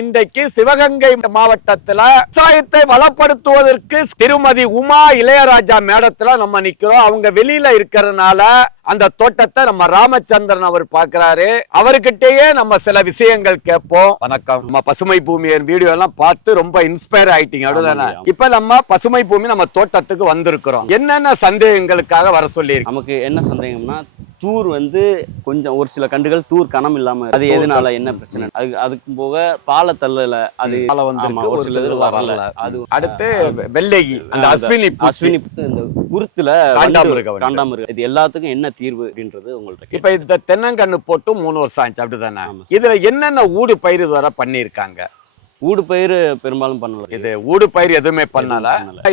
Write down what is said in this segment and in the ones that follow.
இன்றைக்கு சிவகங்கை மாவட்டத்துல விவசாயத்தை வளப்படுத்துவதற்கு திருமதி உமா இளையராஜா மேடத்துல நம்ம நிக்கிறோம். அவங்க வெளியில இருக்கிறதுனால அந்த தோட்டத்தை நம்ம ராமச்சந்திரன் அவர் பாக்குறாரு. அவர்கிட்டயே நம்ம சில விஷயங்கள் கேட்போம். வணக்கம். நம்ம பசுமை பூமியின் வீடியோ எல்லாம் பார்த்து ரொம்ப இன்ஸ்பயர் ஆயிட்டீங்க. அப்படிதானே. இப்ப நம்ம பசுமை பூமி நம்ம தோட்டத்துக்கு வந்திருக்கிறோம். என்னென்ன சந்தேகங்களுக்காக வர சொல்லி நமக்கு என்ன சந்தேகம்னா தூர் வந்து கொஞ்சம் ஒரு சில கண்டுகள் தூர் கணம் இல்லாம இருக்கு. அது எதனால. என்ன பிரச்சனை அதுக்கு அதுக்கு போக பாலை தள்ளல அது ஒரு சிலது வரல. அது அடுத்து வெள்ளகி அந்த அஸ்வினி. அஸ்வினி இந்த குருத்துல வண்டு. காண்டாமிருக இது எல்லாத்துக்கும் என்ன தீர்வு அப்படின்றது உங்கள்ட்ட இப்ப இந்த தென்னங்கண்ணு போட்டு மூணு வருஷம் ஆச்சு அப்படிதானே. இதுல என்னென்ன ஊடு பயிர் இதுவரை பண்ணிருக்காங்க ஊடு பயிர் பெரும்பாலும் பண்ணல. இது ஊடு பயிர் எதுவுமே பண்ணல.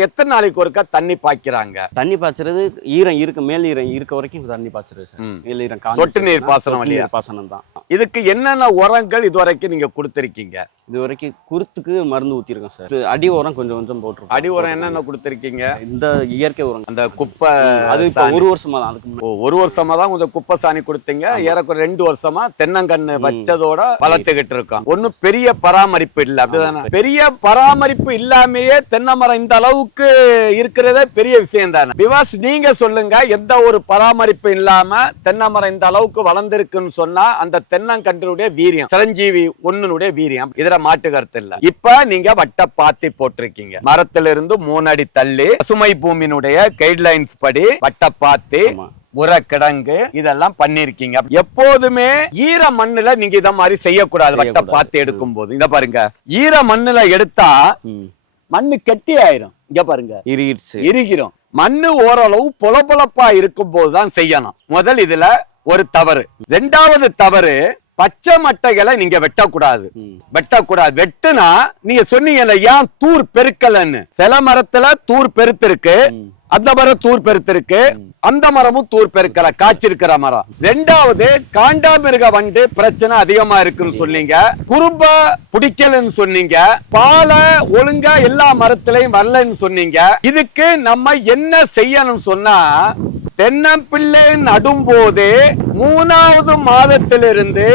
எத்தனை நாளைக்கு ஒருக்கா தண்ணி பாய்க்கிறாங்க? தண்ணி பாய்ச்சறது ஈரம் இருக்க மேல் ஈரம் இருக்க வரைக்கும் தண்ணி பாய்ச்சறது. மேல் ஈரம் சொட்டு நீர் பாசனம் பாசனம் தான். இதுக்கு என்னென்ன உரங்கள் இதுவரைக்கும் நீங்க கொடுத்திருக்கீங்க? இது வரைக்கும் குருத்துக்கு மருந்து ஊத்திருக்கோம் சார். இது அடி உரம் கொஞ்சம் கொஞ்சம் போட்டிருக்கோம். அடி உரம் என்னென்ன கொடுத்திருக்கீங்க? இந்த இயற்கை உரம். அந்த குப்பை அது இப்ப. ஒரு வருஷமா தான் அதுக்கு ஒரு வருஷமா தான் கொஞ்சம் குப்பை சாணி கொடுத்தீங்க. ஏறக்குறை ரெண்டு வருஷமா தென்னங்கண்ணு வச்சதோட வளர்த்துக்கிட்டு இருக்கோம். ஒண்ணும் பெரிய பராமரிப்பு இல்ல அப்படிதானே? பெரிய. பராமரிப்பு இல்லாமயே தென்னை மரம் இந்த அளவுக்கு இருக்கிறதே பெரிய விஷயம் தானே? பிவாஸ் நீங்க சொல்லுங்க எந்த ஒரு பராமரிப்பு இல்லாம தென்னை மரம் இந்த அளவுக்கு வளர்ந்திருக்குன்னு சொன்னா அந்த தென்னங்கன்றுடைய வீரியம் சிரஞ்சீவி ஒண்ணுனுடைய வீரியம். இதுல மாட்டு கருத்து இல்ல இப்ப நீங்க வட்ட பாத்தி போட்டிருக்கீங்க. மரத்துல இருந்து மூணு அடி தள்ளி பசுமை பூமியினுடைய கைட்லைன்ஸ் படி வட்ட பாத்தி ஆமா. உரக்கிடங்கு இதெல்லாம் பண்ணிருக்கீங்க. எப்போதுமே ஈர மண்ணுல நீங்க இத மாதிரி செய்யக்கூடாது வட்ட. பாத்து எடுக்கும் போது இத பாருங்க. ஈர மண்ணுல எடுத்தா. மண்ணு கெட்டி ஆயிரும் இங்க பாருங்க. இறுகிடுச்சு இறுகிறோம் மண்ணு ஓரளவு பொலபொலப்பா இருக்கும் போதுதான் செய்யணும். முதல் இதுல ஒரு தவறு. ரெண்டாவது தவறு பச்சை மட்டைகளை நீங்க வெட்டக்கூடாது. வெட்டக்கூடாது. வெட்டுனா நீங்க சொன்னீங்கல்ல ஏன் தூர் பெருக்கலன்னு? சில மரத்துல தூர் பெருத்திருக்கு. அந்த மரம் தூர் பெருத்திருக்கு. அந்த மரமும் தூர் பெருக்கல காய்ச்சிருக்கிற மரம். ரெண்டாவது காண்டாமிருக வண்டு பிரச்சனை அதிகமா இருக்குன்னு சொன்னீங்க. குறும்ப பிடிக்கலன்னு சொன்னீங்க. பாலை ஒழுங்கா எல்லா மரத்திலையும் வரலன்னு சொன்னீங்க. இதுக்கு நம்ம என்ன செய்யணும் சொன்னா தென்னம்பிள்ளை நடும்போது மூணாவது மாதத்திலிருந்து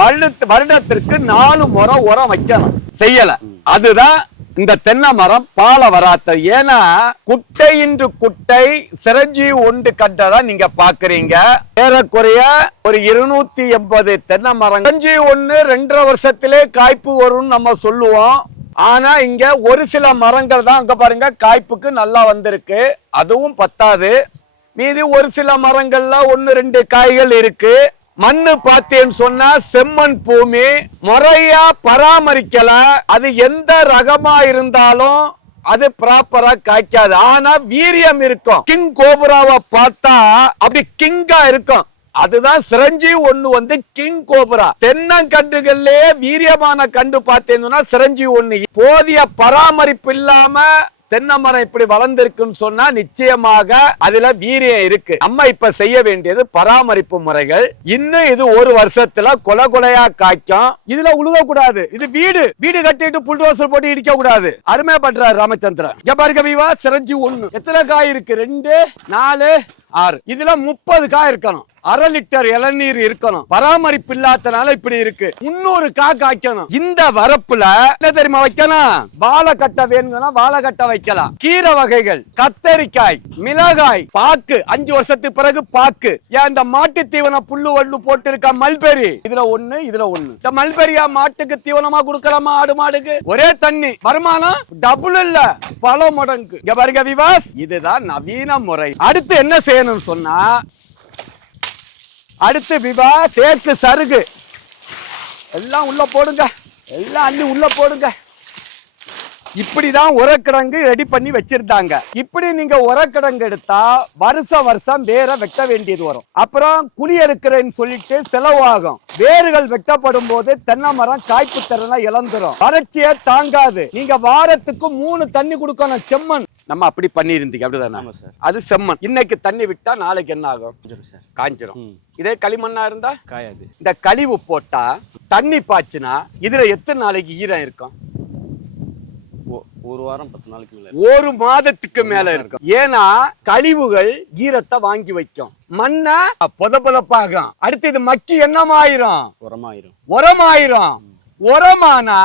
வருடத்து வருடத்திற்கு நாலு முறை உரம் வைக்கணும். செய்யல. அதுதான் இந்த தென்னை மரம் பால வராத்த ஏன்னா குட்டை இன்று குட்டை சிரஞ்சி ஒன்று கட்டதா நீங்க பாக்குறீங்க ஏறக்குறைய ஒரு இருநூத்தி எண்பது தென்னை மரம். சிரஞ்சி ஒண்ணு ரெண்டரை வருஷத்திலே காய்ப்பு வரும்னு நம்ம சொல்லுவோம். ஆனா இங்க ஒரு சில மரங்கள் தான் அங்க பாருங்க காய்ப்புக்கு நல்லா வந்திருக்கு. அதுவும் பத்தாது. மீதி ஒரு சில மரங்கள்ல ஒன்னு ரெண்டு காய்கள் இருக்கு. மண்ணு பார்த்தேன்னு சொன்னா செம்மண் பூமி முறையா பராமரிக்கல. அது எந்த ரகமா இருந்தாலும் அது ப்ராப்பரா காய்க்காது. ஆனா வீரியம் இருக்கும். கிங் கோபுராவை பார்த்தா அப்படி கிங்கா இருக்கும். அதுதான் சிரஞ்சி ஒண்ணு வந்து கிங் கோபுரா தென்னங்கன்றுகள்லயே வீரியமான கண்டு பார்த்தீங்கன்னா சிரஞ்சி ஒண்ணு. போதிய பராமரிப்பு இல்லாம தென்னை மரம் இப்படி வளர்ந்திருக்குன்னு சொன்னா நிச்சயமாக அதுல வீரியம் இருக்கு. நம்ம இப்ப செய்ய வேண்டியது பராமரிப்பு முறைகள். இன்னும் இது ஒரு வருஷத்துல கொலை கொலையா காய்க்கும். இதுல உழுக கூடாது இது வீடு. வீடு கட்டிட்டு புல்டோசர் போட்டு இடிக்க கூடாது அருமை பண்றாரு ராமச்சந்திரன். இங்க பாருங்க வீவா சிரஞ்சி ஒண்ணு. எத்தனை காய் இருக்கு? ரெண்டு நாலு ஆறு. இதுல முப்பது காய் இருக்கணும். அரை லிட்டர் இளநீர் இருக்கணும். பராமரிப்பு இல்லாதனால இப்படி இருக்கு. முன்னூறு கா காய்க்கணும் இந்த வரப்புல என்ன தெரியுமா வைக்கணும்? வாழைக்கட்டை வேணும்னா வாழைக்கட்டை வைக்கலாம். கீரை வகைகள் கத்தரிக்காய் மிளகாய் பாக்கு. அஞ்சு வருஷத்துக்கு பிறகு பாக்கு. ஏன் இந்த மாட்டு தீவன புல்லு வள்ளு போட்டு இருக்க மல்பெரி? இதுல ஒண்ணு இதுல ஒண்ணு. இந்த மல்பெரியா மாட்டுக்கு தீவனமா கொடுக்கலாமா ஆடு மாடுக்கு? ஒரே தண்ணி. வருமானம் டபுள் இல்ல பல மடங்கு. இங்க பாருங்க விவாஸ் இதுதான் நவீன முறை. அடுத்து என்ன செய்யணும்னு சொன்னா அடுத்து விவா தேக்கு சருகு. எல்லாம் உள்ள போடுங்க. எல்லாம் அள்ளி உள்ள போடுங்க. இப்படிதான் உரக்கிடங்கு ரெடி பண்ணி வச்சிருந்தாங்க. இப்படி நீங்க உரக்கிடங்கு எடுத்தா வருஷம் வருஷம் வேற வெட்ட வேண்டியது வரும். அப்புறம் குழி எடுக்கிறேன்னு சொல்லிட்டு செலவாகும். வேர்கள் வெட்டப்படும் போது தென்னை மரம் காய்ப்பு திறனை இழந்துரும். வறட்சியை தாங்காது. நீங்க வாரத்துக்கு மூணு தண்ணி கொடுக்கணும் செம்மண். நம்ம அப்படி பண்ணியிருந்தீங்க அப்படிதானே? சார். அது செம்மண். இன்னைக்கு தண்ணி விட்டா நாளைக்கு என்ன ஆகும்? சரி சார். காஞ்சிரும். இதே களிமண்ணா இருந்தா? காயாது. இந்த கழிவு போட்டா தண்ணி பாய்ச்சினா இதுல எத்தனை நாளைக்கு ஈரம் இருக்கும்? ஒரு வாரம் பத்து நாளைக்கு ஒரு மாதத்துக்கு மேல இருக்கும். ஏன்னா கழிவுகள் ஈரத்தை வாங்கி வைக்கும். மண்ணா பொதப்பொதப்பாகும் அடுத்து இது மக்கி என்னமாயிரும்? உரமாயிரும். உரமாயிரும். உரமானா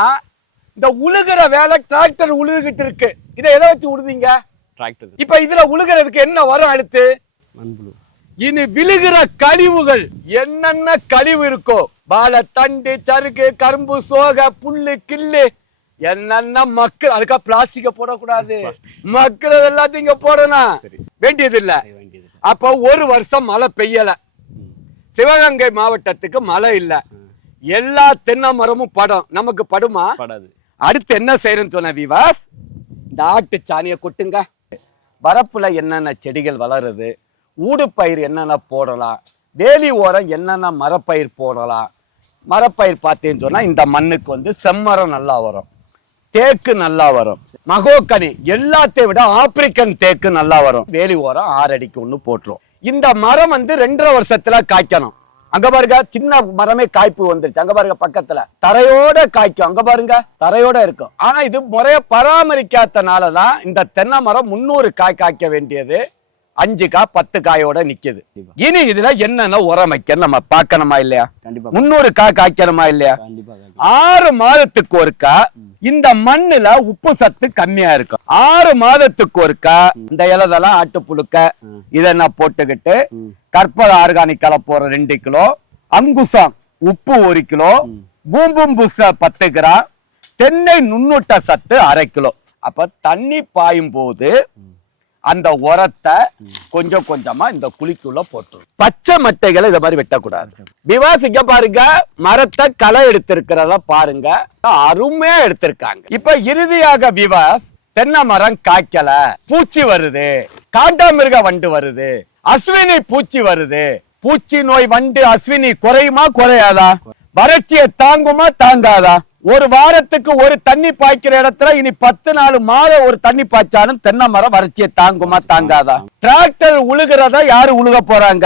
இந்த உழுகிற வேலை டிராக்டர் உழுகிட்டு இருக்கு. இதை எதை வச்சு உழுதிங்க? டிராக்டர் இப்ப இதுல உழுகிறதுக்கு என்ன வரும் அடுத்து? இனி விழுகிற கழிவுகள் என்னென்ன கழிவு இருக்கோ வாழை தண்டு சருகு கரும்பு சோகை புல்லு கில்லு என்னென்ன மக்கள் அதுக்கா பிளாஸ்டிக்க போடக்கூடாது. மக்கள் எல்லாத்தையும் இங்க போடணும். வேண்டியது. இல்ல அப்போ ஒரு வருஷம் மழை பெய்யல. சிவகங்கை மாவட்டத்துக்கு மழை இல்ல. எல்லா தென்னை மரமும் படம். நமக்கு படுமா? படாது. அடுத்து என்ன செய்யறேன்னு சொன்ன விவாஸ் இந்த ஆட்டு சாணியை கொட்டுங்க. வரப்புல என்னென்ன செடிகள் வளருது ஊடுப்பயிர் என்னென்ன போடலாம் வேலி ஓரம் என்னென்ன மரப்பயிர் போடலாம் மரப்பயிர் பார்த்தேன்னு சொன்னால் இந்த மண்ணுக்கு வந்து செம்மரம் நல்லா வரும் தேக்கு நல்லா வரும் மகோக்கனி எல்லாத்தையும் விட ஆப்பிரிக்கன் தேக்கு நல்லா வரும். வேலி ஓரம் ஆறு அடிக்கு ஒண்ணு போட்டுரும். இந்த மரம் வந்து ரெண்டரை வருஷத்தில் காய்க்கணும். அங்க பாருங்க சின்ன மரமே காய்ப்பு வந்துருச்சு. அங்க பாருங்க பக்கத்துல. தரையோட காய்க்கும். அங்க பாருங்க தரையோட இருக்கும். ஆனா இது முறைய பராமரிக்காதனாலதான் இந்த தென்னை மரம் முன்னூறு காய் காய்க்க வேண்டியது. அஞ்சு காய் பத்து காயோட நிக்குது. இனி இதுல என்னென்ன உரம் வைக்க நம்ம பார்க்கணுமா இல்லையா? முன்னூறு காய் காய்க்கணுமா இல்லையா. ஆறு மாதத்துக்கு ஒருக்கா இந்த மண்ணுல உப்பு சத்து கம்மியா இருக்கும். ஆறு மாதத்துக்கு ஒருக்கா இந்த இலதெல்லாம் ஆட்டு புழுக்க இதெல்லாம் போட்டுக்கிட்டு. கற்பக ஆர்கானிக் கலப்போற ரெண்டு கிலோ அங்குசம் உப்பு ஒரு கிலோ பூம்பும் புச பத்து கிராம் தென்னை நுண்ணூட்ட சத்து அரை கிலோ. அப்ப தண்ணி பாயும் போது அந்த உரத்தை கொஞ்சம் கொஞ்சமா இந்த குழிக்குள்ள போட்டுரும். பச்சை மட்டைகளை இத மாதிரி வெட்டக்கூடாது. விவாசிக்க பாருங்க மரத்தை களை எடுத்திருக்கிறத பாருங்க. அருமையா எடுத்திருக்காங்க. இப்ப இறுதியாக விவாஸ் தென்னை மரம் காய்க்கல பூச்சி வருது காண்டாமிருக வண்டு வருது. அஸ்வினி பூச்சி வருது. பூச்சி நோய் வந்து அஸ்வினி குறையுமா குறையாதா? வறட்சியை தாங்குமா தாங்காதா? ஒரு வாரத்துக்கு ஒரு தண்ணி பாய்க்கிற இடத்துல இனி பத்து நாலு மாதம் ஒரு தண்ணி பாய்ச்சாலும் தென்னை மரம் வறட்சியை தாங்குமா தாங்காதா? டிராக்டர் உழுகிறதா யாரு உழுக போறாங்க?